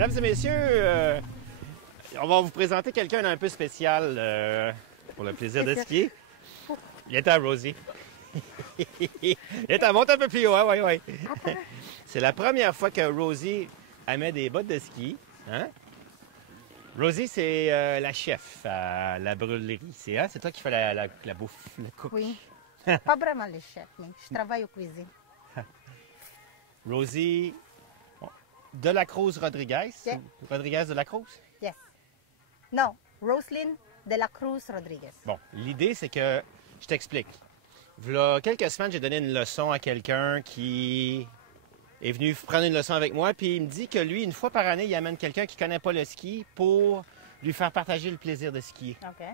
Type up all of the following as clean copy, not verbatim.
Mesdames et messieurs, on va vous présenter quelqu'un d'un peu spécial pour le plaisir de skier. Viens à Rosie. Viens, monte un peu plus haut, hein? Oui. C'est la première fois que Rosie met des bottes de ski. Hein? Rosie, c'est la chef à la brûlerie. C'est toi qui fais la bouffe, le cook. Oui. Pas vraiment le chef, mais je travaille au cuisine. Rosie de la Cruz Rodriguez. Yeah. Rodriguez de la Cruz? Yes. Non, Roslyn de la Cruz Rodriguez. Bon, l'idée, c'est que je t'explique. Il y a quelques semaines, j'ai donné une leçon à quelqu'un qui est venu prendre une leçon avec moi, puis il me dit que lui, une fois par année, il amène quelqu'un qui ne connaît pas le ski pour lui faire partager le plaisir de skier. OK.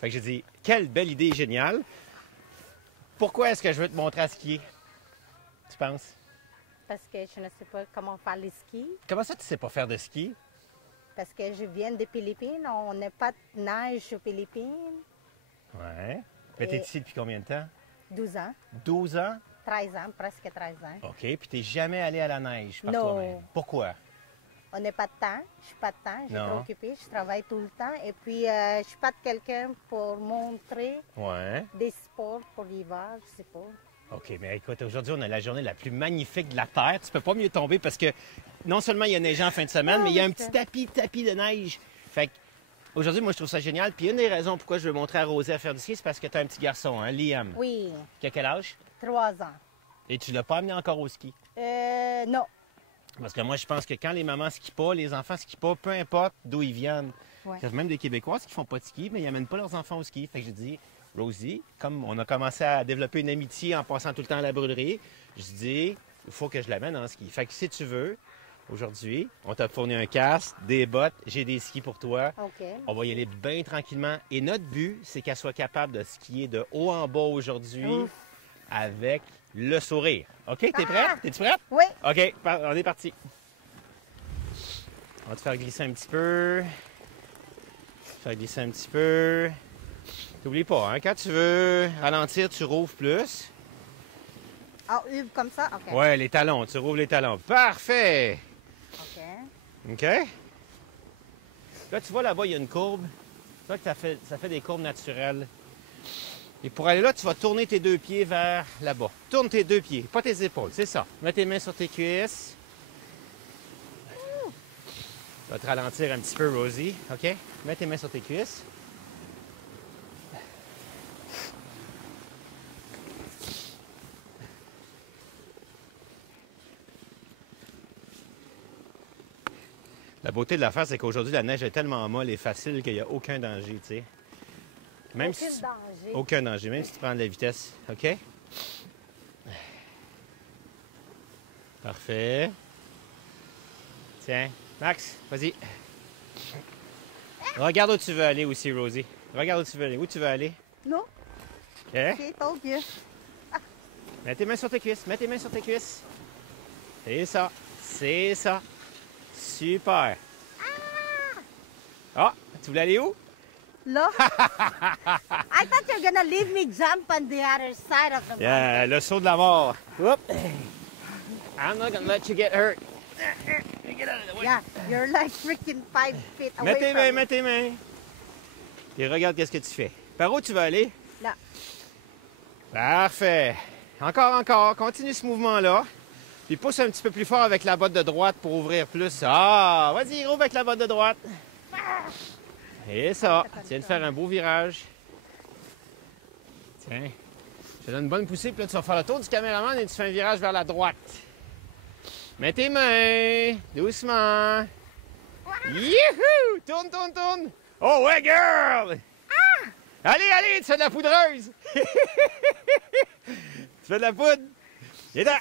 Fait que j'ai dit, quelle belle idée géniale. Pourquoi est-ce que je veux te montrer à skier? Tu penses? Parce que je ne sais pas comment faire le ski. Comment ça, tu sais pas faire de ski? Parce que je viens des Philippines. On n'a pas de neige aux Philippines. Ouais. Mais t'es ici depuis combien de temps? 12 ans. 12 ans? 13 ans, presque 13 ans. OK. Puis t'es jamais allé à la neige par Non. toi-même. Pourquoi? On n'a pas de temps. Je suis pas de temps. Je suis Non. trop occupée. Je travaille tout le temps. Et puis, je ne suis pas de quelqu'un pour montrer Ouais. des sports pour l'hiver. Je sais pas. OK, mais écoute, aujourd'hui, on a la journée la plus magnifique de la Terre. Tu peux pas mieux tomber parce que non seulement il y a neigé en fin de semaine, mais il y a un petit tapis de neige. Fait que aujourd'hui, moi, je trouve ça génial. Puis une des raisons pourquoi je veux montrer à Rosie à faire du ski, c'est parce que tu as un petit garçon, hein, Liam. Oui, Qui a quel âge? 3 ans. Et tu l'as pas amené encore au ski. Non. Parce que moi, je pense que quand les mamans skient pas, les enfants skient pas, peu importe d'où ils viennent. Ouais. Il y a même des Québécoises qui font pas de ski, mais ils amènent pas leurs enfants au ski. Fait que j'ai dit, Rosie, comme on a commencé à développer une amitié en passant tout le temps à la brûlerie, je dis, il faut que je l'amène en ski. Fait que si tu veux, aujourd'hui, on t'a fourni un casque, des bottes, j'ai des skis pour toi. OK. On va y aller bien tranquillement. Et notre but, c'est qu'elle soit capable de skier de haut en bas aujourd'hui Ouf. avec le sourire. OK? T'es prête? T'es-tu prête? Oui. OK, on est parti. On va te faire glisser un petit peu. Faire glisser un petit peu. T'oublies pas, hein? Quand tu veux ralentir, tu rouvres plus. Ah, ouvre comme ça? OK. Ouais, les talons. Tu rouvres les talons. Parfait! OK. OK? Là, tu vois, là-bas, il y a une courbe. Tu vois que ça fait des courbes naturelles. Et pour aller là, tu vas tourner tes deux pieds vers là-bas. Tourne tes deux pieds, pas tes épaules. C'est ça. Mets tes mains sur tes cuisses. Tu vas te ralentir un petit peu, Rosie. OK? Mets tes mains sur tes cuisses. La beauté de l'affaire, c'est qu'aujourd'hui, la neige est tellement molle et facile qu'il n'y a aucun danger, tu sais. Même Aucun danger. Aucun danger, même si tu prends de la vitesse. OK? Parfait. Tiens, Max, vas-y. Regarde où tu veux aller aussi, Rosie. Regarde où tu veux aller. Où tu veux aller? Non? OK? OK, told you. Mets tes mains sur tes cuisses. Mets tes mains sur tes cuisses. C'est ça. C'est ça. Super. Ah! Tu voulais aller où? Là? I thought you were gonna leave me jump on the other side of the Yeah, le saut de la mort. Whoop. I'm not gonna let you get hurt. Get out of the way. Yeah, you're like freaking 5 feet away Mets tes from mains, me. mets tes mains. Et regarde qu'est-ce que tu fais. Par où tu vas aller? Là. Parfait. Encore. Continue ce mouvement-là. Puis pousse un petit peu plus fort avec la botte de droite pour ouvrir plus. Ah! Vas-y, ouvre avec la botte de droite. Et ça. Tu viens de faire un beau virage. Tiens. Je te donne une bonne poussée, puis là, tu vas faire le tour du caméraman et tu fais un virage vers la droite. Mets tes mains. Doucement. Youhou! Tourne. Oh, ouais, girl! Allez, tu fais de la poudreuse! Tu fais de la poudre! Viens là!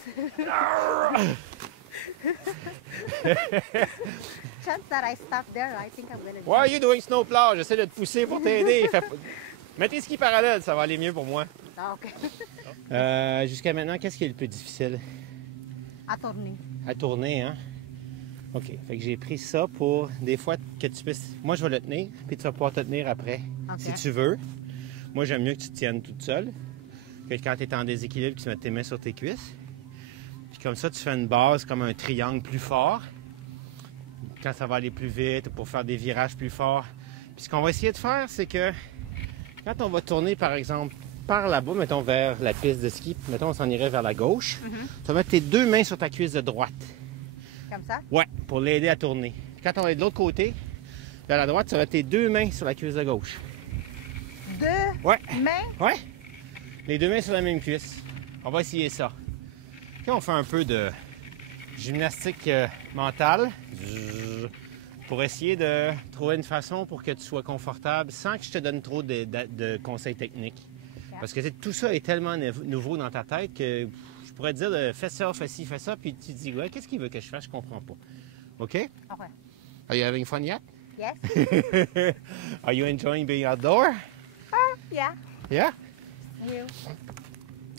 Chance that I stop there, I think I'm gonna Why are you doing snowplow? J'essaie de te pousser pour t'aider. Mets tes skis parallèles, ça va aller mieux pour moi. Ah, OK. Jusqu'à maintenant, qu'est-ce qui est le plus difficile? À tourner. À tourner, hein? OK. Fait que j'ai pris ça pour des fois que tu puisses. Moi, je vais le tenir, puis tu vas pouvoir te tenir après. OK. Si tu veux. Moi, j'aime mieux que tu te tiennes toute seule. Que quand tu es en déséquilibre, tu mets tes mains sur tes cuisses. Puis comme ça, tu fais une base comme un triangle plus fort. quand ça va aller plus vite ou pour faire des virages plus forts. Puis ce qu'on va essayer de faire, c'est que quand on va tourner, par exemple, par là-bas, mettons vers la piste de ski, mettons on s'en irait vers la gauche, tu vas mettre tes deux mains sur ta cuisse de droite. Comme ça? Ouais, pour l'aider à tourner. Puis quand on va aller de l'autre côté, vers la droite, tu vas mettre tes deux mains sur la cuisse de gauche. Deux Ouais. mains? Ouais. Les deux mains sur la même cuisse. On va essayer ça. Puis on fait un peu de gymnastique mentale pour essayer de trouver une façon pour que tu sois confortable sans que je te donne trop de conseils techniques. Parce que tout ça est tellement nouveau dans ta tête que je pourrais te dire fais ça, fais ci, fais ça, puis tu te dis ouais, qu'est-ce qu'il veut que je fasse? Je comprends pas. OK? Okay. Are you having fun yet? Yes? Are you enjoying being outdoor? Yeah. Yeah? You.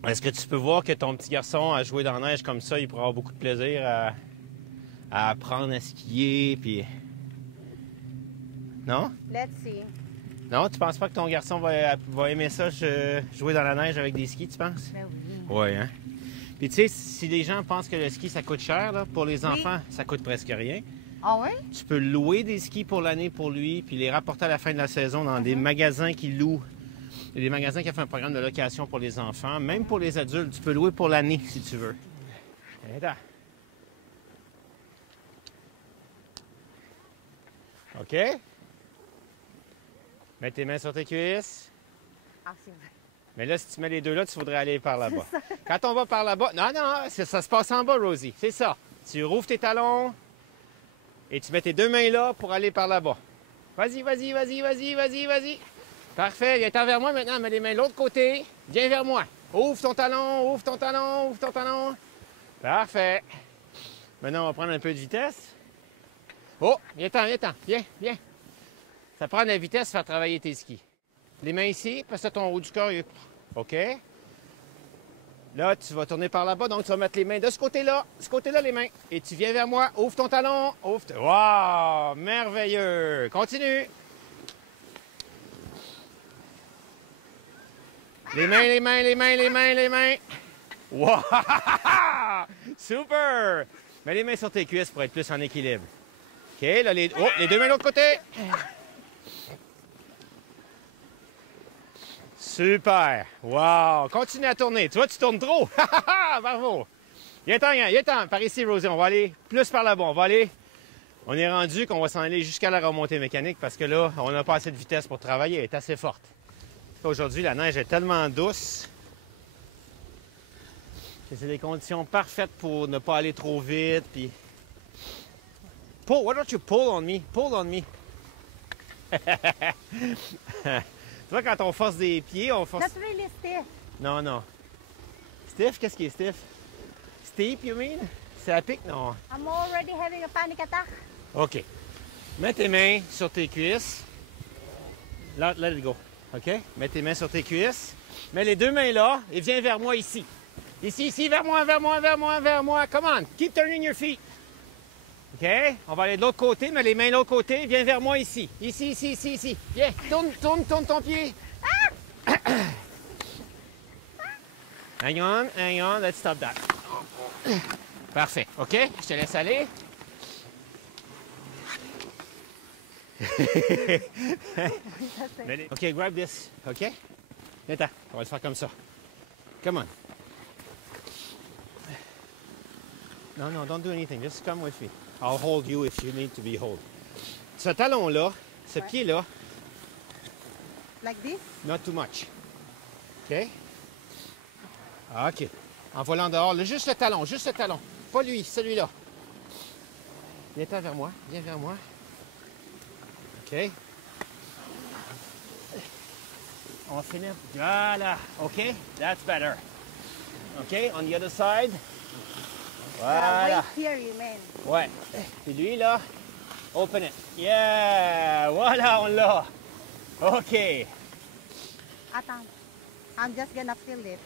Est-ce que tu peux voir que ton petit garçon à jouer dans la neige comme ça, il pourra avoir beaucoup de plaisir à apprendre à skier, puis... Non? Let's see. Non, tu penses pas que ton garçon va aimer ça, jouer dans la neige avec des skis, tu penses? Ben oui. Oui, hein? Puis tu sais, si les gens pensent que le ski, ça coûte cher, là, pour les enfants, ça coûte presque rien. Ah oui? Tu peux louer des skis pour l'année pour lui, puis les rapporter à la fin de la saison dans des magasins qui louent. Il y a des magasins qui ont fait un programme de location pour les enfants, même pour les adultes. Tu peux louer pour l'année, si tu veux. Attends. OK? Mets tes mains sur tes cuisses. Ah, c'est vrai. Mais là, si tu mets les deux là, tu voudrais aller par là-bas. Quand on va par là-bas... Non, non, ça se passe en bas, Rosie. C'est ça. Tu rouvres tes talons et tu mets tes deux mains là pour aller par là-bas. Vas-y, vas-y, vas-y, vas-y, vas-y, vas-y. Parfait. Viens vers moi maintenant. Mets les mains de l'autre côté. Viens vers moi. Ouvre ton talon, ouvre ton talon, ouvre ton talon. Parfait. Maintenant, on va prendre un peu de vitesse. Oh, viens-t'en, viens-t'en. Viens, viens. Ça prend de la vitesse pour faire travailler tes skis. Les mains ici, passe ton haut du corps. OK. Là, tu vas tourner par là-bas, donc tu vas mettre les mains de ce côté-là, les mains. Et tu viens vers moi, ouvre ton talon, ouvre... Wow! Merveilleux! Continue! Les mains, les mains, les mains, les mains, les mains! Wow! Super! Mets les mains sur tes cuisses pour être plus en équilibre. OK, là, les deux mains de l'autre côté! Super! Wow! Continue à tourner. Tu vois, tu tournes trop. Bravo! Viens-t'en, par ici, Rosie. On va aller plus par là-bas. On est rendu qu'on va s'en aller jusqu'à la remontée mécanique parce que là, on n'a pas assez de vitesse pour travailler. Elle est assez forte. Aujourd'hui, la neige est tellement douce que c'est des conditions parfaites pour ne pas aller trop vite. Puis... Pull! Why don't you pull on me? Pull on me! Tu vois, quand on force des pieds, on force... Not really stiff. Non, non. Stiff? Qu'est-ce qui est stiff? Steep, you mean? C'est à pic? Non. I'm already having a panic attack. OK. Mets tes mains sur tes cuisses. Let it go. OK? Mets tes mains sur tes cuisses. Mets les deux mains là et viens vers moi ici. Ici, vers moi, vers moi, vers moi, vers moi. Come on, keep turning your feet. OK? On va aller de l'autre côté, mets les mains de l'autre côté. Viens vers moi ici. Ici. Viens, tourne ton pied. Hang on, let's stop that. Parfait, OK? Je te laisse aller. OK, grab this, OK? Viens-t'en, on va le faire comme ça. Come on. No, don't do anything. Just come with me. I'll hold you if you need to be held. Ce talon-là, ce pied-là... Like this? Not too much. OK? OK. En volant dehors, juste le talon. Pas lui, celui-là. Viens-t'en vers moi. Viens vers moi. OK. On va finir. Voilà. OK? That's better. OK? On the other side. Voilà. Wait here, you mean? Ouais. Puis lui, là, open it. Yeah! Voilà, on l'a. OK. Attends. I'm just gonna feel it.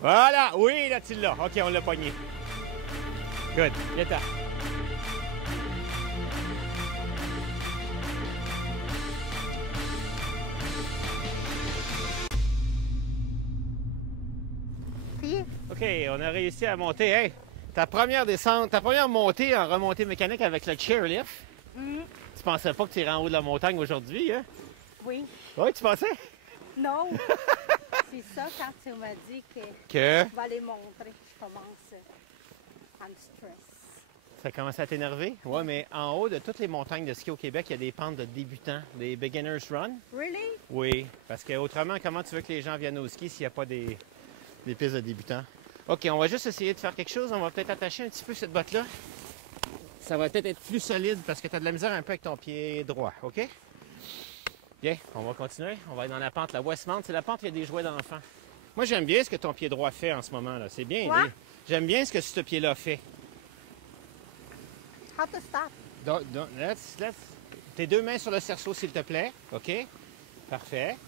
Voilà. Oui, là, tu l'as. OK, on l'a pogné. Good. Viens-t'en. See? OK, OK, on a réussi à monter. Hey, ta première descente, ta première montée en remontée mécanique avec le chairlift. Tu pensais pas que tu irais en haut de la montagne aujourd'hui, hein? Oui. Oui, tu pensais? Non. C'est ça quand tu m'as dit que Que je vais aller montrer. Je commence en stress. ça commence à t'énerver? Oui, mais en haut de toutes les montagnes de ski au Québec, il y a des pentes de débutants, des beginners run. Really? Oui, parce que autrement, comment tu veux que les gens viennent au ski s'il n'y a pas des pistes de débutants? OK, on va juste essayer de faire quelque chose. On va peut-être attacher un petit peu cette botte-là. Ça va peut-être être plus solide parce que tu as de la misère un peu avec ton pied droit, OK? Bien, on va continuer. On va aller dans la pente, la Westmount. C'est la pente où il y a des jouets d'enfants. Moi, j'aime bien ce que ton pied droit fait en ce moment, là. C'est bien. Quoi? J'aime bien ce que ce pied-là fait. How to stop? Let's... Tes deux mains sur le cerceau, s'il te plaît. OK? Parfait.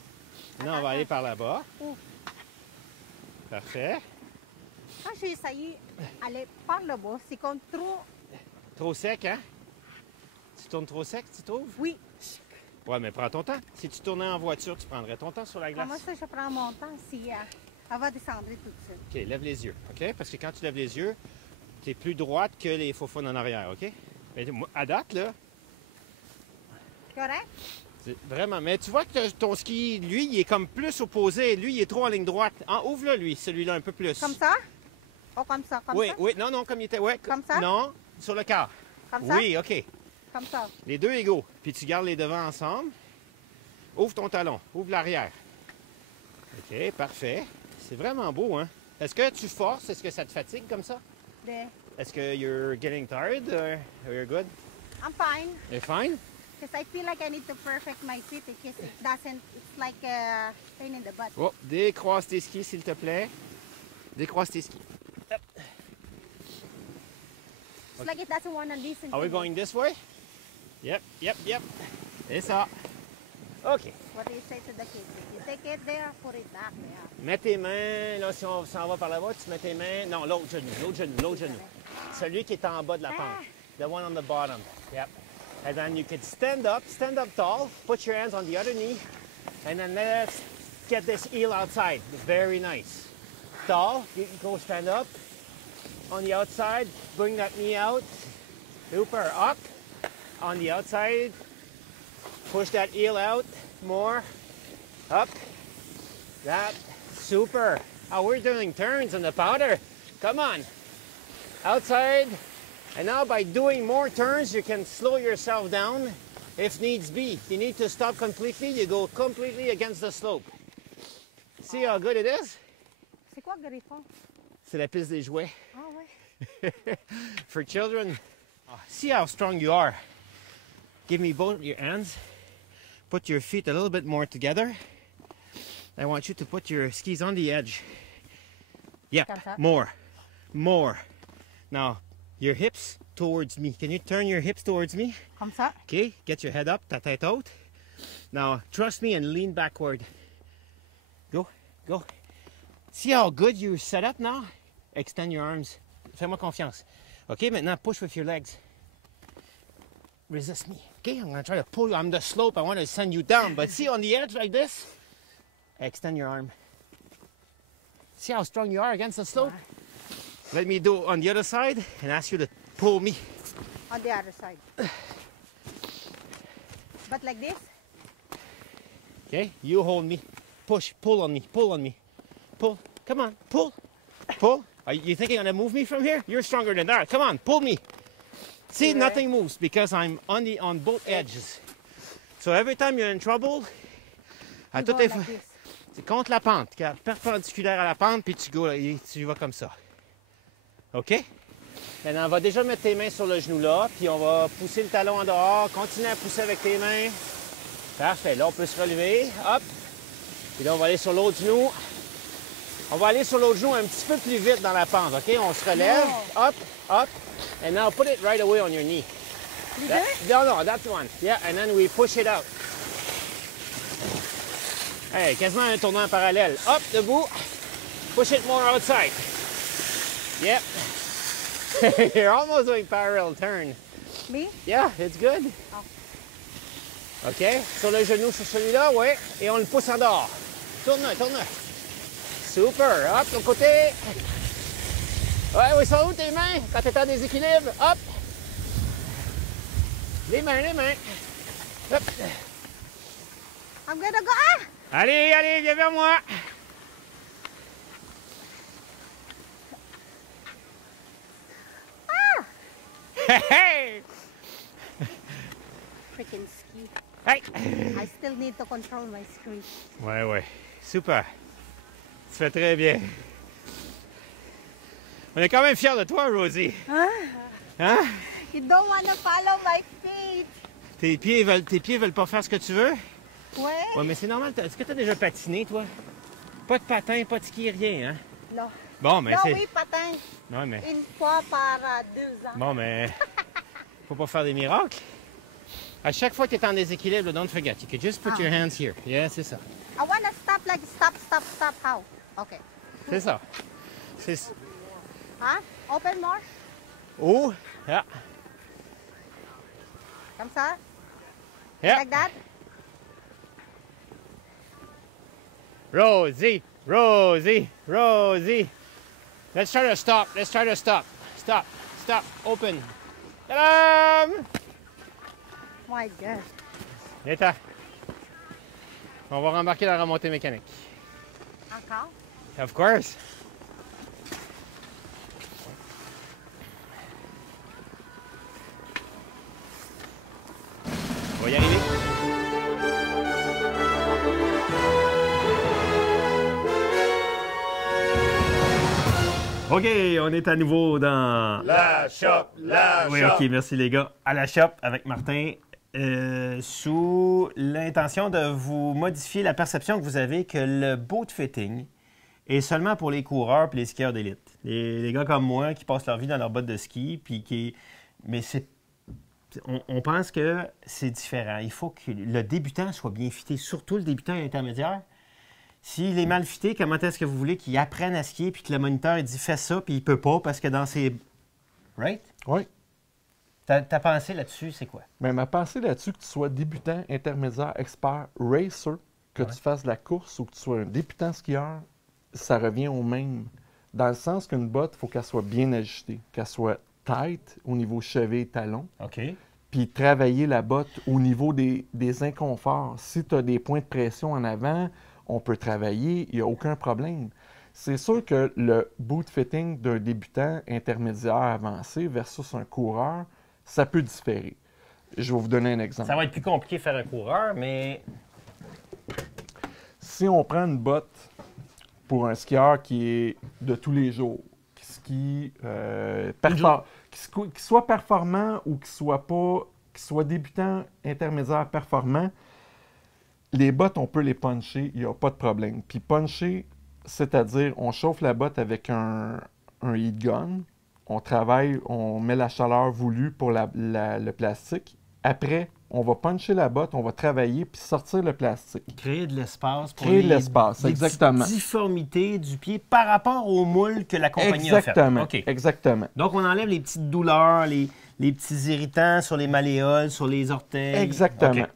Maintenant, on va aller par là-bas. Où? Parfait. Quand j'ai essayé d'aller par le bas, c'est comme trop... Trop sec, hein? Tu tournes trop sec, tu trouves? Oui. Ouais, mais prends ton temps. Si tu tournais en voiture, tu prendrais ton temps sur la glace. Comment ça, je prends mon temps si elle va descendre toute seule? OK, lève les yeux, OK? Parce que quand tu lèves les yeux, tu es plus droite que les faux en arrière, OK? Mais à date, là, Correct? c'est vraiment... Mais tu vois que ton ski, lui, il est comme plus opposé. Lui, il est trop en ligne droite. Ouvre-le, lui, celui-là, un peu plus. Comme ça? Oh, comme ça, comme oui, ça? oui, non, comme il était... Ouais, Comme ça? Non, sur le quart. Comme ça? Oui, OK. Comme ça. Les deux égaux. Puis tu gardes les devants ensemble. Ouvre ton talon. Ouvre l'arrière. OK, parfait. C'est vraiment beau, hein? Est-ce que tu forces? Est-ce que ça te fatigue comme ça? There. Est-ce que you're getting tired or you're good? I'm fine. You're fine? Because I feel like I need to perfect my feet because it doesn't, it's like a pain in the butt. Oh, décroise tes skis, s'il te plaît. Décroise tes skis. Hop. It's like it doesn't want to listen Are to we me. going this way? Yep. C'est ça. OK. What do you say to the kids? If you take it there, put it back there. Mets tes mains, là, si on s'en va par là-bas, tu mets tes mains... Non, l'autre genou. Celui qui est en bas de la pente. The one on the bottom. Yep. And then you can stand up tall, put your hands on the other knee, and then let's get this heel outside. Very nice. Tall, you go stand up. On the outside, bring that knee out. Super, up. On the outside, push that heel out more. Up. That, super. Oh, we're doing turns on the powder. Come on. Outside. And now by doing more turns, you can slow yourself down if needs be. If you need to stop completely, you go completely against the slope. See how good it is? C'est quoi, Griffon? C'est la piste des jouets. Ah ouais. For children. See how strong you are. Give me both your hands. Put your feet a little bit more together. I want you to put your skis on the edge. Yep, Comme ça. more. Now, your hips towards me. Can you turn your hips towards me? Comme ça. Okay, get your head up, ta tête haute. Now, trust me and lean backward. Go. See how good you're set up now? Extend your arms. Fais-moi confiance. Okay, maintenant push with your legs. Resist me. Okay, I'm going to try to pull you on the slope. I want to send you down. But see on the edge like this? Extend your arm. See how strong you are against the slope? Let me do on the other side and ask you to pull me. On the other side. But like this? Okay, you hold me. Pull on me. Pull. Come on, pull. Are you thinking I'm gonna move me from here? You're stronger than that. Come on, pull me. See, nothing moves because I'm on both edges. So every time you're in trouble, à You toutes go les like fois, this. c'est contre la pente, perpendiculaire à la pente, puis tu vas comme ça. OK? Maintenant, on va déjà mettre tes mains sur le genou là, puis on va pousser le talon en dehors. Continue à pousser avec tes mains. Parfait. Là, on peut se relever. Hop. Puis là, on va aller sur l'autre genou. On va aller sur l'autre genou un petit peu plus vite dans la pente, OK? On se relève. Up. And now put it right away on your knee. No, that's one. Yeah, and then we push it out. Hey, quasiment un tournant parallèle. Up, debout. Push it more outside. Yep. You're almost doing parallel turn. Me? Yeah, it's good. OK. Sur le genou, sur celui-là, oui. Et on le pousse en dehors. Tourne. Super. Hop, de l'autre côté. Ouais, oui, sont où tes mains quand t'es en déséquilibre? Hop! Les mains, les mains. Hop. I'm gonna go. Ah! Allez, allez, viens vers moi. Hey, hey! Freaking ski. Hey! I still need to control my ski. Ouais, ouais. Super. Tu fais très bien. On est quand même fiers de toi, Rosie. Hein? You don't wanna follow my feet. Tes pieds veulent pas faire ce que tu veux? Ouais. Ouais, mais c'est normal. Est-ce que tu as déjà patiné, toi? Pas de patin, pas de ski, rien, hein? Non. Bon, mais Non, c'est... oui, patin. Non, mais... Une fois par 2 ans. Bon, mais... Faut pas faire des miracles. À chaque fois que tu es en déséquilibre, don't forget. You can just put your hands here. Yeah, c'est ça. I wanna stop like stop. How? Okay. C'est ça. C'est... Huh? Open more. Oh! Yeah. Comme ça. Yeah. Like that. Rosie! Rosie! Rosie! Let's try to stop. Let's try to stop. Stop. Stop. Open. Ta-dam! My God. Viens-t'en. On va rembarquer la remontée mécanique. Encore? Of course. On va y arriver. OK, on est à nouveau dans... La shop, la Oui, shop. OK, merci les gars. À la shop avec Martin, sous l'intention de vous modifier la perception que vous avez que le boat fitting est seulement pour les coureurs et les skieurs d'élite. Les gars comme moi qui passent leur vie dans leurs bottes de ski, puis qui... Mais c'est... On pense que c'est différent. Il faut que le débutant soit bien fité, surtout le débutant intermédiaire. S'il est mal fité, comment est-ce que vous voulez qu'il apprenne à skier puis que le moniteur il dit fais ça puis il peut pas parce que dans ses... Right? Oui. Ta pensée là-dessus, c'est quoi? Mais ma pensée là-dessus, que tu sois débutant, intermédiaire, expert, racer, que tu fasses de la course ou que tu sois un débutant skieur, ça revient au même. Dans le sens qu'une botte, il faut qu'elle soit bien ajustée, qu'elle soit tight au niveau cheville et talon, OK. puis travailler la botte au niveau des inconforts. Si tu as des points de pression en avant, on peut travailler, il n'y a aucun problème. C'est sûr que le boot fitting d'un débutant intermédiaire avancé versus un coureur, ça peut différer. Je vais vous donner un exemple. Ça va être plus compliqué de faire un coureur, mais... Si on prend une botte pour un skieur qui est de tous les jours, qui skie, qui soit performant ou qui soit débutant, intermédiaire, performant, les bottes, on peut les puncher, il n'y a pas de problème. Puis puncher, c'est-à-dire, on chauffe la botte avec un heat gun, on travaille, on met la chaleur voulue pour le plastique. Après, on va puncher la botte, on va travailler puis sortir le plastique. Créer de l'espace pour Créer de l'espace, des exactement. petites difformités du pied par rapport au moule que la compagnie Exactement, a fait. OK. exactement. Donc, on enlève les petites douleurs, les petits irritants sur les malléoles, sur les orteils. Exactement. OK.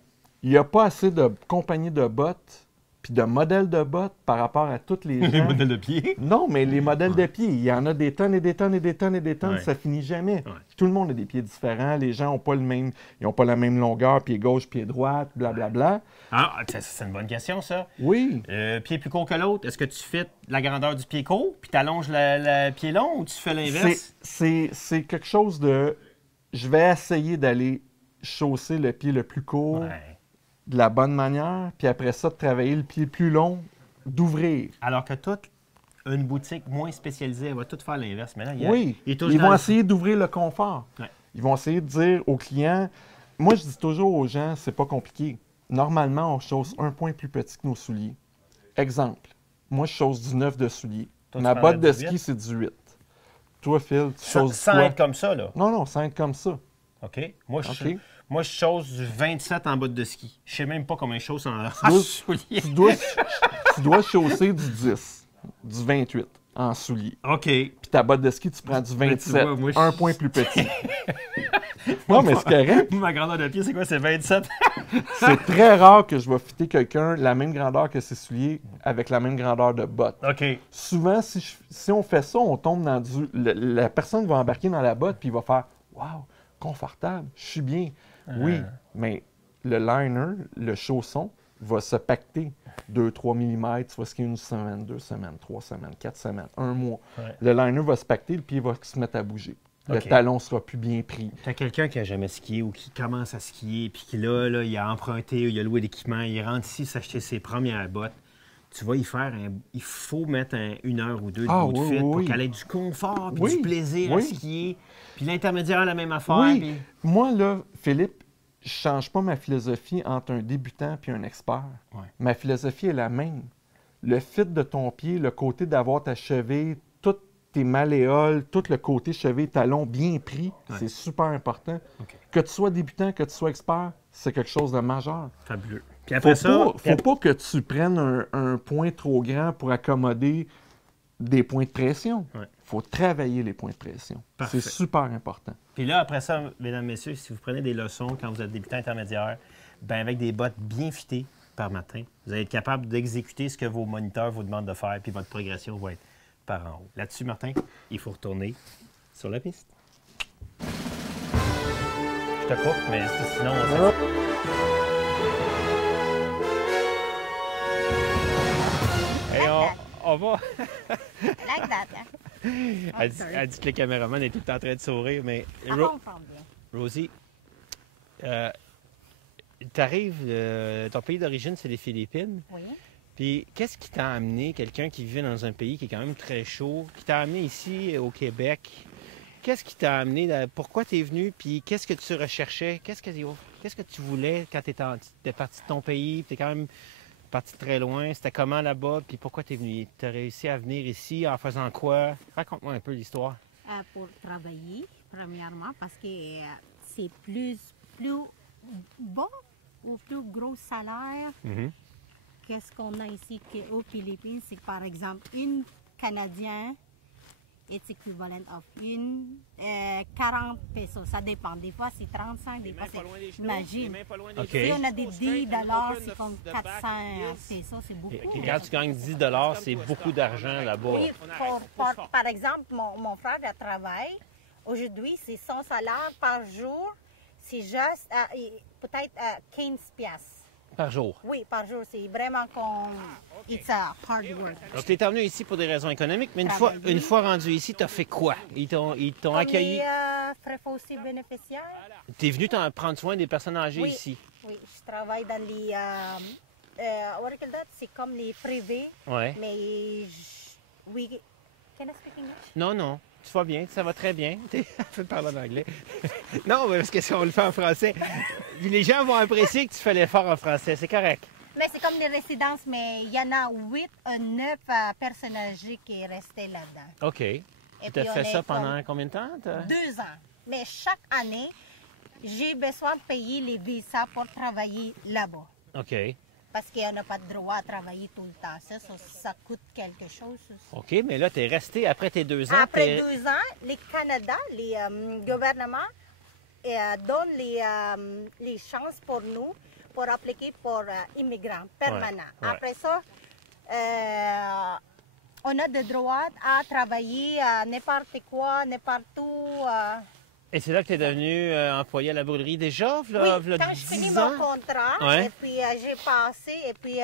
Il n'y a pas assez de compagnies de bottes puis de modèles de bottes par rapport à toutes les gens. de pied. Non, mais les modèles de pieds, il y en a des tonnes et des tonnes et des tonnes et des tonnes, Ouais. ça finit jamais. Ouais. Tout le monde a des pieds différents, les gens n'ont pas ils ont pas la même longueur, pied gauche, pied droite, blablabla. Ah, c'est une bonne question, ça. Oui, Pied plus court que l'autre, est-ce que tu fais la grandeur du pied court, puis tu allonges le pied long, ou tu fais l'inverse? c'est quelque chose de... Je vais essayer d'aller chausser le pied le plus court Ouais. de la bonne manière, puis après ça, de travailler le pied plus long, d'ouvrir. Alors que toute une boutique moins spécialisée, elle va tout faire l'inverse. Mais là, Oui, ils touchent ils dans vont le- essayer d'ouvrir le confort. Ouais. Ils vont essayer de dire aux clients, moi je dis toujours aux gens, c'est pas compliqué. Normalement, on chausse un point plus petit que nos souliers. Exemple, moi je chausse du 9 de souliers. Toi, tu Ma prendrais botte de 18? ski, c'est du 8. Toi, Phil, tu Sans, chausses sans quoi? être comme ça, là. Non, ça va être comme ça. OK. Moi, OK. moi, je chose du 27 en botte de ski. Je sais même pas combien je chose en dois- souliers. Tu dois chausser du 10, du 28 en souliers. OK. Puis ta botte de ski, tu prends du Mais tu 27, vois, moi, un point plus petit. Non, mais c'est correct. Ma grandeur de pied, c'est quoi? C'est 27? C'est très rare que je vais fitter quelqu'un la même grandeur que ses souliers avec la même grandeur de botte. OK. Souvent, si on fait ça, on tombe dans la personne va embarquer dans la botte puis il va faire « Wow, confortable, je suis bien. Oui, mais le liner, le chausson, va se pacter 2-3 mm, tu vas skier 1 semaine, 2 semaines, 3 semaines, 4 semaines, 1 mois. Ouais. Le liner va se pacter, le pied va se mettre à bouger. Le OK. talon sera plus bien pris. T'as quelqu'un qui a jamais skié ou qui commence à skier, puis qui là, il a emprunté, il a loué l'équipement, il rentre ici s'acheter ses premières bottes. Tu vas y faire il faut mettre 1 heure ou 2 de Ah, bout de oui, fit oui, pour oui. qu'elle ait du confort puis Oui, du plaisir à oui. skier. Puis l'intermédiaire, la même affaire. Oui, puis- moi là, Philippe, je change pas ma philosophie entre un débutant et un expert. Ouais. Ma philosophie est la même. Le fit de ton pied, le côté d'avoir ta cheville, toutes tes malléoles, tout le côté cheville, talon bien pris, Ouais. c'est super important. OK. Que tu sois débutant, que tu sois expert, c'est quelque chose de majeur. Fabuleux. Puis après ça, Faut pas que tu prennes un point trop grand pour accommoder des points de pression. Ouais. Faut travailler les points de pression. Parfait. C'est super important. puis là, après ça, mesdames, messieurs, si vous prenez des leçons quand vous êtes débutant intermédiaire, ben avec des bottes bien fitées par matin, vous allez être capable d'exécuter ce que vos moniteurs vous demandent de faire, puis votre progression va être par en haut. Là-dessus, Martin, il faut retourner sur la piste. Je te coupe, mais sinon, on s'en- Hey, on va. Like that. Hein? Elle dit que le caméraman est tout le temps en train de sourire, mais I comprends bien. Rosie, t'arrives, ton pays d'origine, c'est les Philippines. Oui. Puis, qu'est-ce qui t'a amené, quelqu'un qui vivait dans un pays qui est quand même très chaud, qui t'a amené ici au Québec? Qu'est-ce qui t'a amené? Pourquoi tu es venu? Puis, qu'est-ce que tu recherchais? Qu'est-ce que tu voulais quand tu étais parti de ton pays? Tu es quand même parti très loin. C'était comment là-bas? Puis, pourquoi tu es venu? Tu as réussi à venir ici en faisant quoi? Raconte-moi un peu l'histoire. Pour travailler, premièrement, parce que c'est plus bon ou plus gros salaire qu'est-ce qu'on a ici aux Philippines. C'est par exemple, une Canadien est équivalent à une 40 pesos. Ça dépend. Des fois, c'est 35, des fois, c'est... Imagine. OK. Si on a des 10 c'est comme 400 pesos, c'est beaucoup. Et quand tu gagnes 10 c'est beaucoup d'argent là-bas. Oui, par exemple, mon frère de travail, aujourd'hui, c'est son salaire par jour, c'est juste peut-être 15 piastres. Par jour. Oui, par jour, c'est vraiment comme it's a hard work. Donc, tu es venu ici pour des raisons économiques, mais Travailler. une fois rendu ici, tu as fait quoi? Ils t'ont accueilli. Les frais fonciers bénéficiaires. Tu es venu prendre soin des personnes âgées Oui. ici. Oui, je travaille dans les what do you call that? C'est comme les privés, Ouais. mais oui. Can I speak English? Non, non. Tu vas bien, ça va très bien. Fais parler en anglais. Non, mais parce que si on le fait en français, les gens vont apprécier que tu fais l'effort en français. C'est correct. Mais c'est comme les résidences, mais il y en a 8 à 9 personnes âgées qui est resté là-dedans. OK. Tu puis, as on fait est ça comme pendant combien de temps? 2 ans. Mais chaque année, j'ai besoin de payer les visas pour travailler là-bas. OK. Parce qu'on n'a pas de droit à travailler tout le temps. Ça coûte quelque chose. OK, mais là, tu es resté après tes 2 ans. Après 2 ans, les Canada, les gouvernements donnent les chances pour nous pour appliquer pour immigrants permanents. Ouais. Après ça, on a le droit à travailler n'importe quoi, n'importe où. Et c'est là que tu es devenu employé à la brûlerie déjà, Oui, v'là quand je finis 10 mon ans? contrat, Ouais. et puis j'ai passé, et puis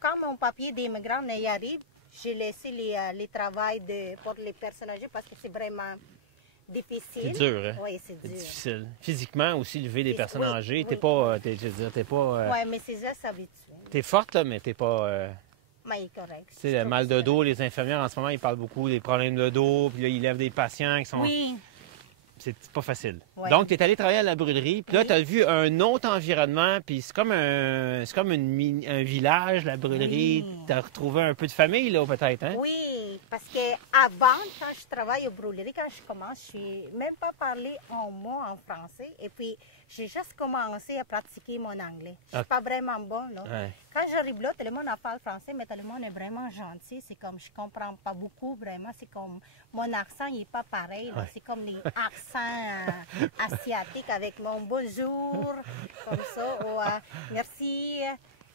quand mon papier d'immigrant y arrive, j'ai laissé les travails pour les personnes âgées parce que c'est vraiment difficile. C'est dur, hein? Oui, c'est C'est dur. difficile. Physiquement aussi, lever des Oui, personnes oui, âgées, t'es oui. pas, je veux dire, t'es pas, Oui, mais c'est juste habitué. t'es forte là, mais t'es pas, Mais correct. tu sais, le mal de dos, les infirmières en ce moment, ils parlent beaucoup des problèmes de dos, puis là, ils lèvent des patients qui sont, Oui, c'est pas facile. Ouais. Donc, tu es allé travailler à la brûlerie, puis là, Oui. tu as vu un autre environnement, puis c'est comme un village, la brûlerie. Oui. Tu as retrouvé un peu de famille, là, peut-être, hein? oui, parce que avant, quand je travaille aux brûleries, quand je commence, je n'ai même pas parlé un mot en français. Et puis, j'ai juste commencé à pratiquer mon anglais. Je ne suis pas vraiment bonne, là. Ouais. Quand j'arrive là, tout le monde en parle français, mais tout le monde est vraiment gentil. C'est comme, je comprends pas beaucoup, vraiment. C'est comme, mon accent, il n'est pas pareil. là. Ouais. C'est comme les accents asiatiques avec mon bonjour, comme ça, ou merci.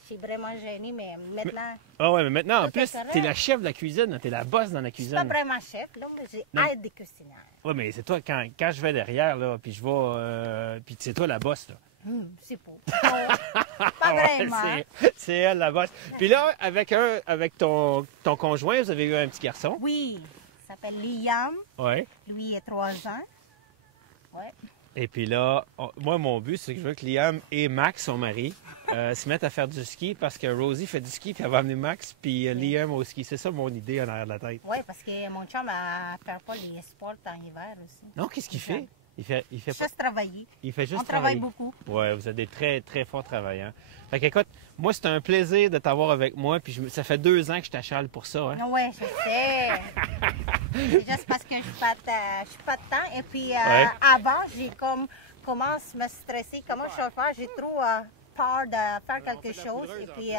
Je suis vraiment gênée, mais maintenant, Ah ouais, mais maintenant, en tout est plus, correct. t'es la chef de la cuisine, t'es la boss dans la je suis pas cuisine. vraiment chef, là, mais j'ai Non. aide des cuisinières. Ouais, mais c'est toi, quand je vais derrière, là, puis je vais, puis c'est toi la boss, là. C'est pas. Pas Ouais, vraiment. c'est elle la boss. Puis là, avec ton conjoint, vous avez eu un petit garçon. Oui, il s'appelle Liam. Ouais. Lui, il a 3 ans. Ouais. Et puis là, moi, mon but, c'est que je veux que Liam et Max, son mari, se mettent à faire du ski parce que Rosie fait du ski, puis elle va amener Max, puis Liam au ski. C'est ça mon idée en arrière de la tête. Oui, parce que mon chum ne fait pas les sports en hiver aussi. Non, qu'est-ce qu'il fait? Il fait pas. Juste travailler. Il fait juste On travaille travailler. beaucoup. Ouais, vous êtes des très, très forts travailleurs. Fait qu'écoute, moi, c'est un plaisir de t'avoir avec moi, puis ça fait 2 ans que je t'achale pour ça, hein? Oui, je sais. C'est juste parce que je n'ai pas de temps. Et puis, Ouais. avant, j'ai commence à me stresser. Comment je vais faire? J'ai trop peur de faire quelque chose. Et puis,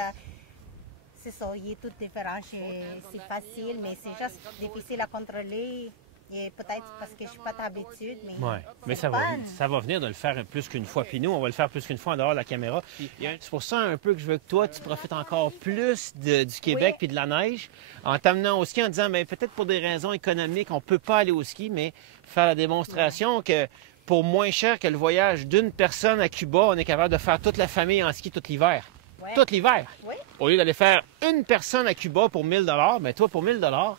c'est ça, il est tout différent. C'est facile, mais c'est juste difficile à contrôler. Et peut-être parce que je suis pas d'habitude, mais Ouais, mais c'est ça fun. va venir de le faire plus qu'une fois. Puis nous, on va le faire plus qu'une fois en dehors de la caméra. C'est pour ça un peu que je veux que toi, tu profites encore plus du Québec Oui. puis de la neige en t'amenant au ski en disant, mais peut-être pour des raisons économiques, on peut pas aller au ski, mais faire la démonstration que pour moins cher que le voyage d'une personne à Cuba, on est capable de faire toute la famille en ski tout l'hiver. Ouais. Tout l'hiver. Oui. Au lieu d'aller faire une personne à Cuba pour 1000 $, mais toi, pour 1000 $,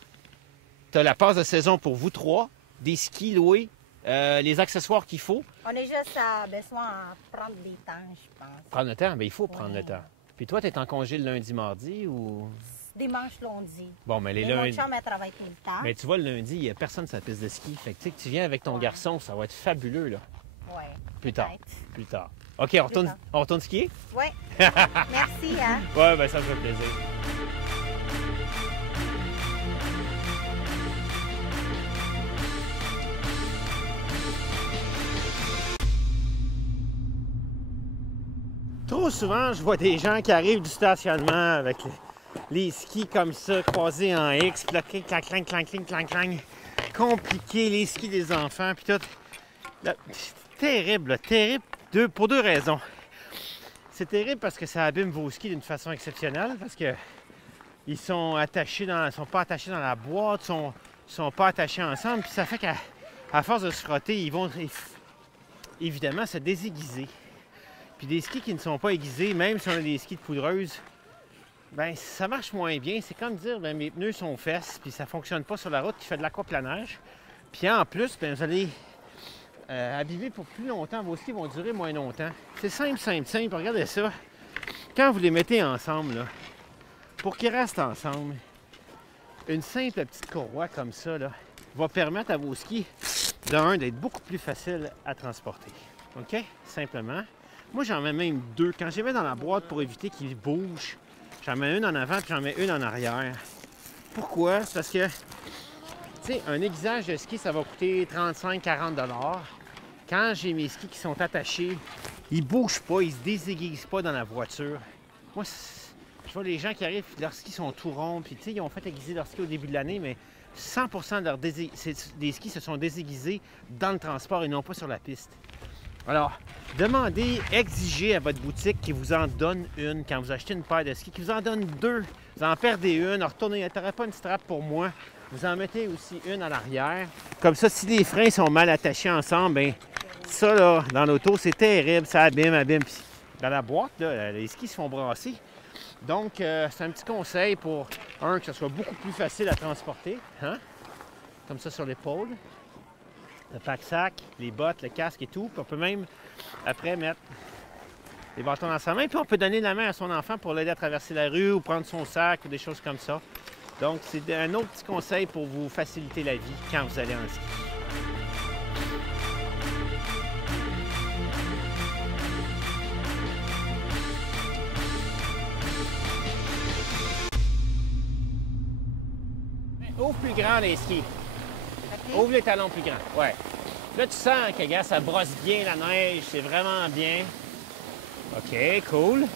tu as la passe de saison pour vous 3, des skis loués, les accessoires qu'il faut. On est juste besoin de prendre des temps, je pense. Prendre le temps, bien, il faut prendre Ouais. le temps. Puis toi, tu es en congé le lundi, mardi ou. Dimanche, lundi. Bon, mais les Mais mon lundis. chum, elle travaille tout le temps. Mais tu vois, le lundi, il n'y a personne sur la piste de ski. Fait que tu sais que tu viens avec ton garçon, ça va être fabuleux, là. Oui. Plus tard. Peut-être. Plus tard. OK, tard. on retourne skier? Oui. Merci, hein. Ouais, ben ça me fait plaisir. Trop souvent, je vois des gens qui arrivent du stationnement avec les skis comme ça, croisés en X, puis là, clang, clang, clang, clang, clang, clang. Compliqué, les skis des enfants, puis tout. Là, c'est terrible, là, terrible, pour 2 raisons. C'est terrible parce que ça abîme vos skis d'une façon exceptionnelle, parce que ils sont attachés sont pas attachés dans la boîte, sont pas attachés ensemble, puis ça fait qu'à force de se frotter, ils vont évidemment se désaiguiser. Puis des skis qui ne sont pas aiguisés, même si on a des skis de poudreuse, ben ça marche moins bien. C'est comme dire, ben mes pneus sont fesses, puis ça fonctionne pas sur la route qui fait de l'aquaplanage. Puis en plus, ben, vous allez abîmer pour plus longtemps. Vos skis vont durer moins longtemps. C'est simple, simple, simple. Regardez ça. Quand vous les mettez ensemble, là, pour qu'ils restent ensemble, une simple petite courroie comme ça là, va permettre à vos skis, d'un, d'être beaucoup plus facile à transporter. OK? Simplement. Moi, j'en mets même 2. Quand je les mets dans la boîte pour éviter qu'ils bougent, j'en mets une en avant puis j'en mets une en arrière. Pourquoi? C'est parce que, tu sais, un aiguisage de ski, ça va coûter 35-40 $. Quand j'ai mes skis qui sont attachés, ils bougent pas, ils se désaiguisent pas dans la voiture. Moi, je vois les gens qui arrivent, leurs skis sont tout ronds, puis tu sais, ils ont fait aiguiser leurs skis au début de l'année, mais 100% de des skis se sont désaiguisés dans le transport et non pas sur la piste. Alors, demandez, exigez à votre boutique qu'ils vous en donne une quand vous achetez une paire de skis, qu'ils vous en donne 2. Vous en perdez une, retournez, tu n'aurais pas une strap pour moi. Vous en mettez aussi une à l'arrière. Comme ça, si les freins sont mal attachés ensemble, bien, ça, là, dans l'auto, c'est terrible, ça abîme. Puis dans la boîte, là, les skis se font brasser. Donc, c'est un petit conseil pour, que ce soit beaucoup plus facile à transporter. Hein? Comme ça sur l'épaule. Le pack-sac, les bottes, le casque et tout. Puis on peut même, après, mettre les bâtons dans sa main. Puis on peut donner la main à son enfant pour l'aider à traverser la rue ou prendre son sac ou des choses comme ça. Donc, c'est un autre petit conseil pour vous faciliter la vie quand vous allez en ski. Ouvre plus grand les skis. Ouvre les talons plus grands. Ouais. Là, tu sens que, gars, ça brosse bien la neige. C'est vraiment bien. OK, cool.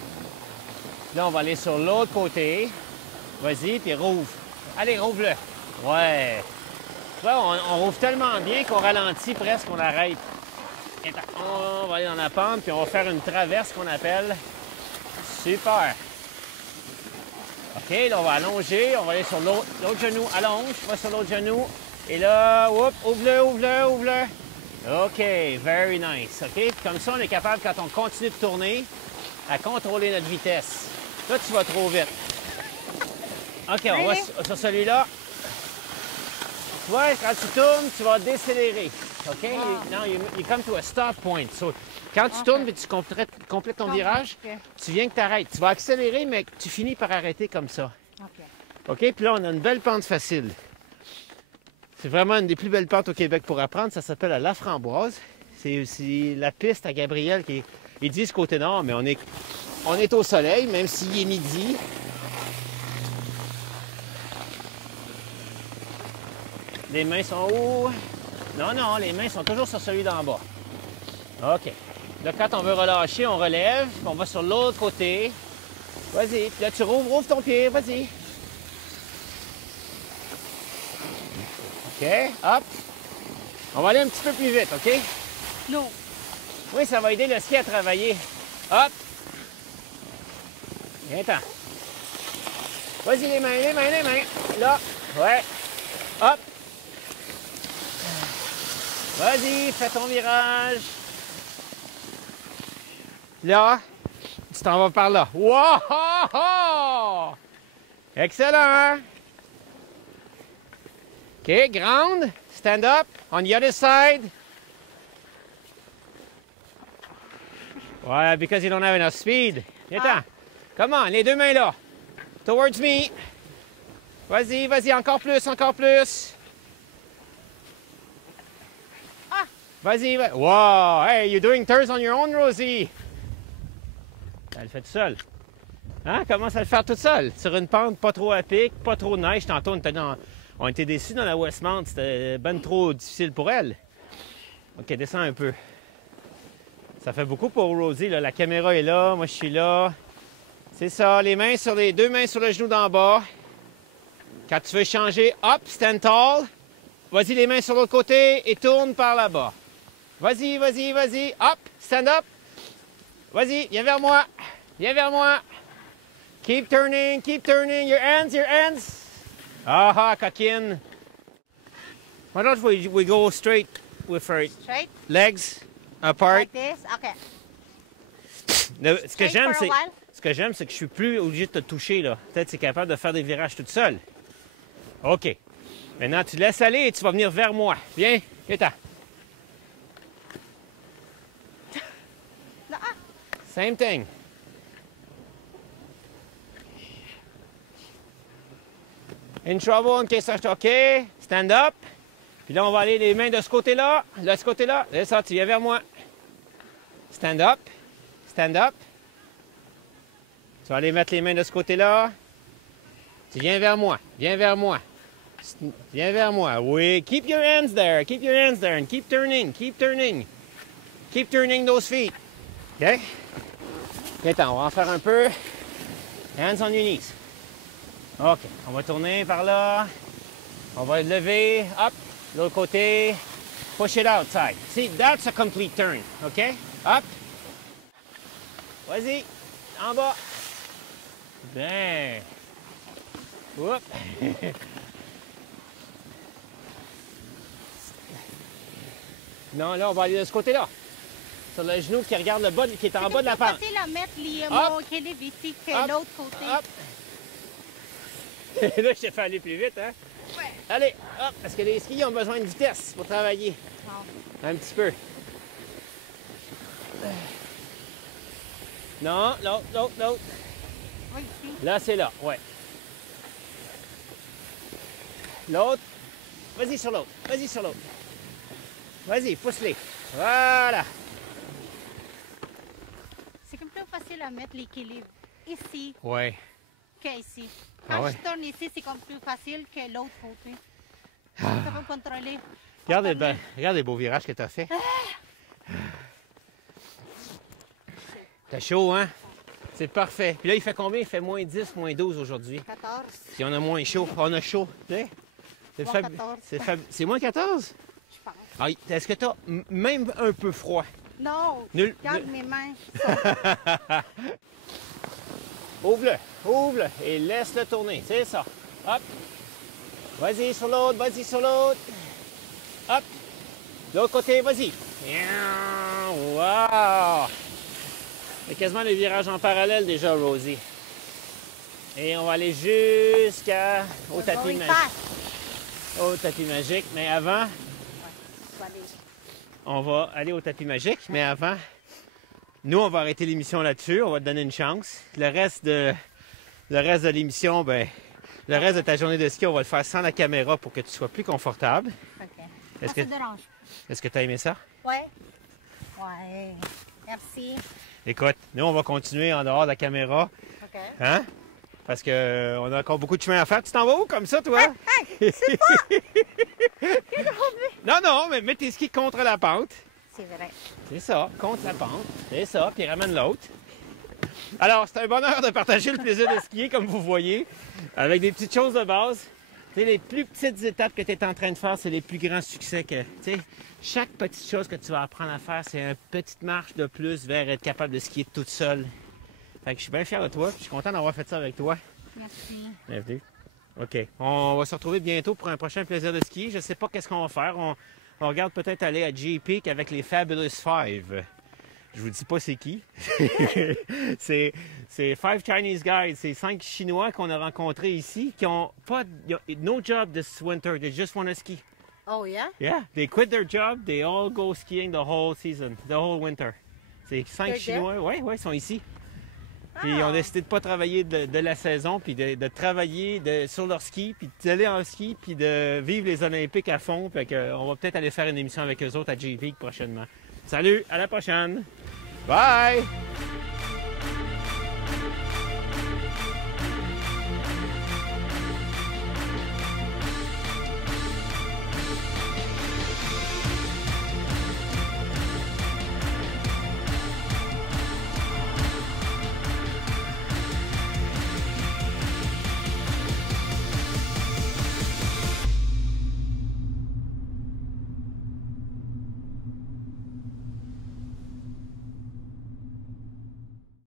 Là, on va aller sur l'autre côté. Vas-y, puis rouvre. Allez, rouvre-le. Ouais. Là, on rouvre tellement bien qu'on ralentit presque, on arrête. On va aller dans la pente, puis on va faire une traverse qu'on appelle. Super. OK, là, on va allonger. On va aller sur l'autre genou. Allonge, va sur l'autre genou. Et là, whoop, ouvre-le, ouvre-le, ouvre-le. OK, very nice. OK, puis comme ça, on est capable, quand on continue de tourner, à contrôler notre vitesse. Là, tu vas trop vite. OK, on va sur celui-là. Tu vois, quand tu tournes, tu vas décélérer. OK? Now, you come to a stop point. So, quand tu tournes et tu complètes ton virage, tu viens que tu arrêtes. Tu vas accélérer, mais tu finis par arrêter comme ça. OK? Puis là, on a une belle pente facile. C'est vraiment une des plus belles pentes au Québec pour apprendre. Ça s'appelle la Laframboise. C'est la piste à Gabriel qui est... Ils disent côté nord, mais on est au soleil, même s'il est midi. Les mains sont où? Non, non, les mains sont toujours sur celui d'en bas. OK. Là, quand on veut relâcher, on relève, puis on va sur l'autre côté. Vas-y. Puis là, tu rouvres ton pied. Vas-y. OK. Hop. On va aller un petit peu plus vite, OK? Non. Oui, ça va aider le ski à travailler. Hop. Viens-t'en. Vas-y, les mains, les mains, les mains. Là. Ouais. Hop. Vas-y, fais ton virage. Là, tu t'en vas par là. Wow! Excellent! OK, ground. Stand up. On the other side. Ouais, because you don't have enough speed. Viens-t'en. Come on, les deux mains là. Towards me. Vas-y, vas-y, encore plus, encore plus. Vas-y, vas-y. Wow! Hey, you're doing turns on your own, Rosie. Elle le fait tout seul. Hein? Commence à le faire toute seule. Sur une pente pas trop à pic, pas trop de neige. Tantôt, on était déçus dans la Westmount. C'était ben trop difficile pour elle. OK, descends un peu. Ça fait beaucoup pour Rosie, là. La caméra est là, moi je suis là. C'est ça, les deux mains sur le genou d'en bas. Quand tu veux changer, hop, stand tall. Vas-y, les mains sur l'autre côté et tourne par là-bas. Vas-y, vas-y, vas-y. Hop, stand up. Vas-y, viens vers moi. Viens vers moi. Keep turning, your hands, your hands. Ah, coquine. Why don't we go straight with our Straight? legs apart? Like this? OK. Ce que j'aime, for a while? ce que j'aime, c'est que je suis plus obligé de te toucher, là. Peut-être que tu es capable de faire des virages toute seule. OK. Maintenant, tu laisses aller et tu vas venir vers moi. Viens, viens-t'en. Same thing. In trouble, in case I'm OK. Stand up. Puis là, on va aller les mains de ce côté-là. De ce côté-là. C'est ça, tu viens vers moi. Stand up. Stand up. Tu vas aller mettre les mains de ce côté-là. Tu viens vers moi. Viens vers moi. Viens vers moi. Oui. Keep your hands there. Keep your hands there. And keep turning. Keep turning. Keep turning those feet. OK? Viens-t'en, on va en faire un peu. Hands on your knees. OK. On va tourner par là. On va lever. Up. De l'autre côté. Push it outside. See, that's a complete turn. OK? Up. Vas-y. En bas. Bien. Oups. Non, là, on va aller de ce côté-là. Sur le genou qui regarde le bas, qui est en bas de la pente. C'est facile à mettre mon équilibre ici que l'autre côté. Hop. Là, je t'ai fait aller plus vite, hein? Ouais. Allez, hop, parce que les skis ont besoin de vitesse pour travailler. Bon. Un petit peu. Non, l'autre. Oui, ici. Là, c'est là, ouais. L'autre. Vas-y sur l'autre. Vas-y sur l'autre. Vas-y, pousse-les. Voilà. C'est comme plus facile à mettre l'équilibre ici Ouais. qu'ici. Ah Quand ouais? je tourne ici, c'est comme plus facile que l'autre côté. Ça peut contrôler. Regarde les beaux virages que tu as fait. T'as chaud, hein? C'est parfait. Puis là, il fait combien? Il fait moins 10, moins 12 aujourd'hui. 14. Puis on a moins chaud. On a chaud. Tu sais? Moins 14. C'est moins 14? Je pense. Ah, est-ce que tu as même un peu froid? Non, Nul. regarde mes mains. Ouvre-le, ouvre-le et laisse-le tourner. C'est ça. Hop. Vas-y sur l'autre, vas-y sur l'autre. Hop. De l'autre côté, vas-y. Wow! C'est quasiment le virage en parallèle déjà, Rosie. Et on va aller jusqu'au tapis magique. Au tapis magique. Mais avant, on va aller au tapis magique. Mais avant, nous, on va arrêter l'émission là-dessus. On va te donner une chance. Le reste de l'émission, ben, le reste de ta journée de ski, on va le faire sans la caméra pour que tu sois plus confortable. OK. Est-ce Ça que- te dérange? Est-ce que tu as aimé ça? Ouais. Ouais. Merci. Écoute, nous, on va continuer en dehors de la caméra. OK. Hein? Parce qu'on a encore beaucoup de chemin à faire. Tu t'en vas où comme ça, toi? Non, non, mais mets tes skis contre la pente. C'est vrai. C'est ça, contre la pente. C'est ça, puis ramène l'autre. Alors, c'est un bonheur de partager le plaisir de skier, comme vous voyez, avec des petites choses de base. Tu sais, les plus petites étapes que tu es en train de faire, c'est les plus grands succès que... Tu sais, chaque petite chose que tu vas apprendre à faire, c'est une petite marche de plus vers être capable de skier toute seule. Fait que je suis bien fier de toi, puis je suis content d'avoir fait ça avec toi. Merci. Bienvenue. OK. On va se retrouver bientôt pour un prochain plaisir de skier. Je ne sais pas qu'est-ce qu'on va faire. On regarde peut-être aller à J-Peak avec les Fabulous Five. Je vous dis pas c'est qui. c'est Five Chinese Guys. C'est 5 Chinois qu'on a rencontrés ici qui ont pas... No job this winter. They just want to ski. Oh, yeah? Yeah. They quit their job. They all go skiing the whole season. The whole winter. C'est 5 They're Chinois. Oui, oui, ils sont ici. Puis ils ont décidé de ne pas travailler de la saison, puis de travailler sur leur ski, puis d'aller en ski, puis de vivre les Olympiques à fond. Fait que, on va peut-être aller faire une émission avec eux autres à J-Peak prochainement. Salut, à la prochaine. Bye!